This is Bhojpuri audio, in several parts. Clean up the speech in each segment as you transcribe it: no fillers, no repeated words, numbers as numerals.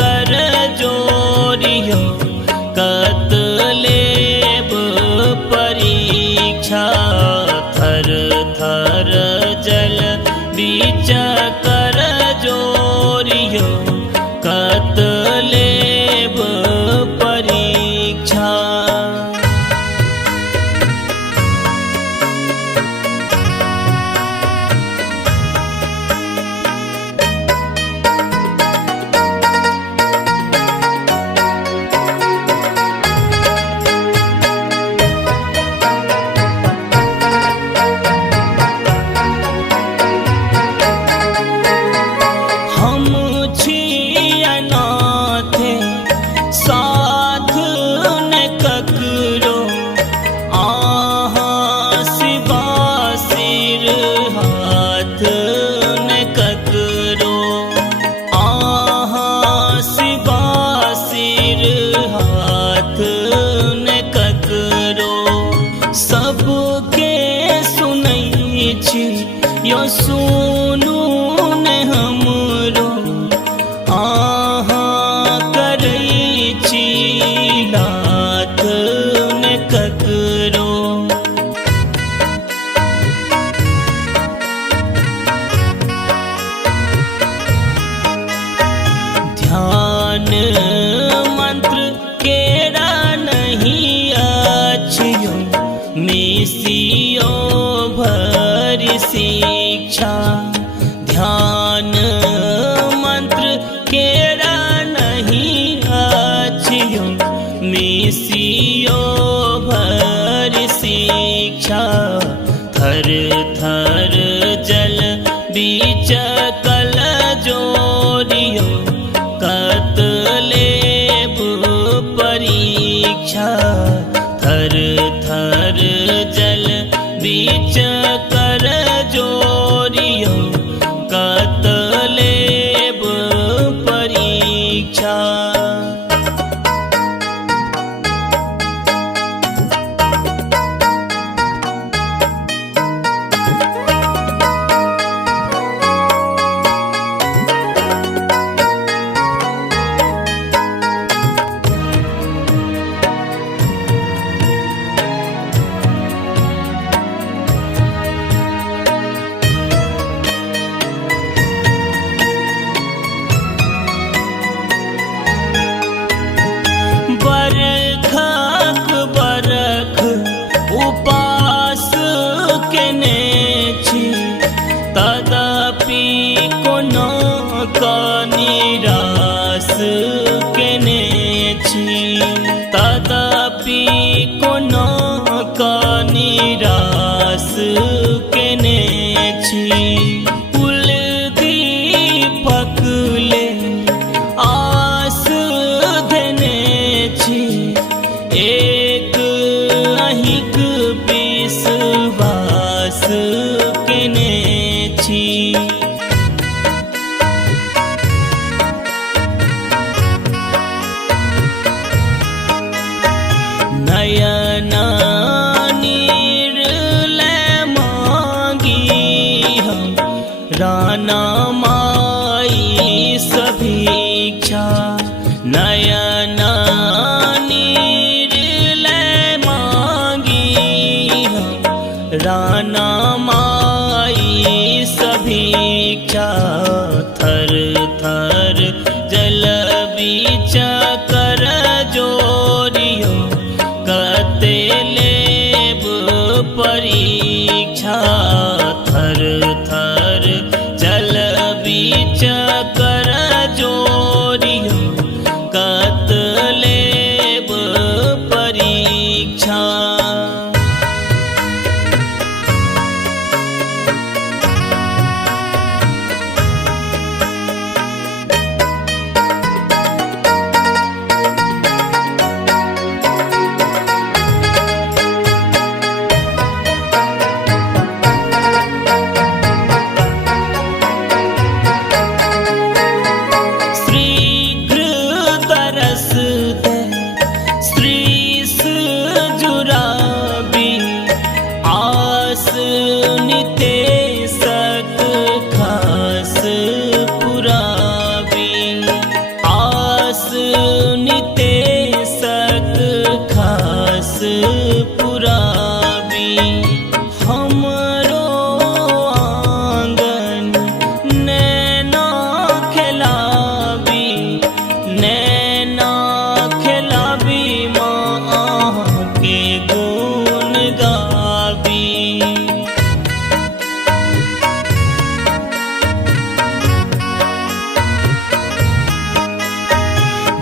कर जोरियो कत लेब परीक्षा। थर थर जल बीच कर जोरियो कत लेब परीक्षा। सबके सुनै छी यो सुनू ने हमरो आहाँ करै छी लात ने ककरो। ध्यान मंत्र केरा नहीं अच्छियो मिसियो भर शिक्षा। ध्यान मंत्र केरा नहीं अच्छियो मिसियो भर शिक्षा। थर थर जल बीच कल जोरियो कत लेब परीक्षा। थर थर जल बीच कर जोरियो कत लेब परीक्षा। बरखक बरख उपास केने छी तदपि कोनो क निराश केने छी। तदपि कोनो क निराश केने छी। कुल दीपक ले आस धने छी एक अहिक विश्वास केने छी। नयना निर्लय मांगी हम राना माई सभीक्षा। नयना निर्लय मांगी हम राना माई सभीक्षा। थर थर जल बीच कर जोरियो कते लेब परीक्षा। थर थर जल बीच कर जोरियो कत लेब परीक्षा। नितेशक खास पुराबी हमरो आंगन नैना खिलाबी माँ के गुण गाबी।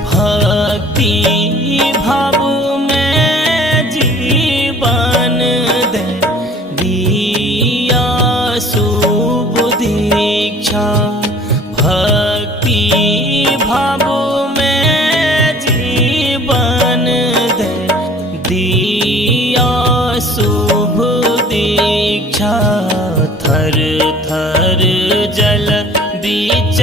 भक्ति भाव में जीवन दे दिया शुभ दीक्षा। भक्ति भाव में जीवन दे दिया शुभ दीक्षा। थर थर जल बीच